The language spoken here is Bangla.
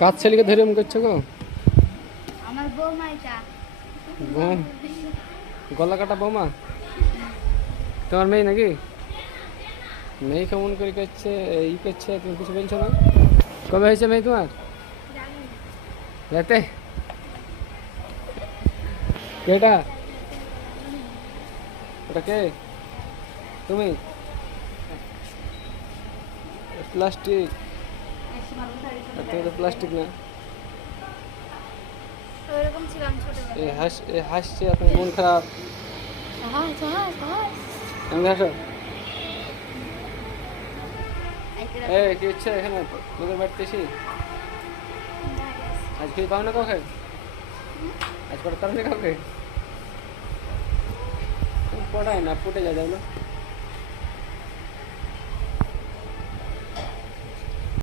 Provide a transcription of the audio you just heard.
কাজ ছেলেকে ধরে এমন করছো গো? আমার বৌমা এটা। গলা কাটা বৌমা তোমার মেয়ে নাকি? মেয়ে কেমন করে করছে ই করছে, তুমি কিছু বলছো না? কবে হয়েছে মেয়ে তোমার? রাতে? কেটা ওটা কে? তুমি? প্লাস্টিক? তুমি তো প্লাস্টিক না। ওইরকম ছিলাম ছোটবেলায়। হাসছে আপনার মন খারাপ। আমি হাসো। কি হচ্ছে এখানে তোদের বাড়িতে এসি? আজ খেয়ে পাও না কাউকে? আজ পরে কারণে কাউকে পড়ায় না, ফুটে যা যাও না।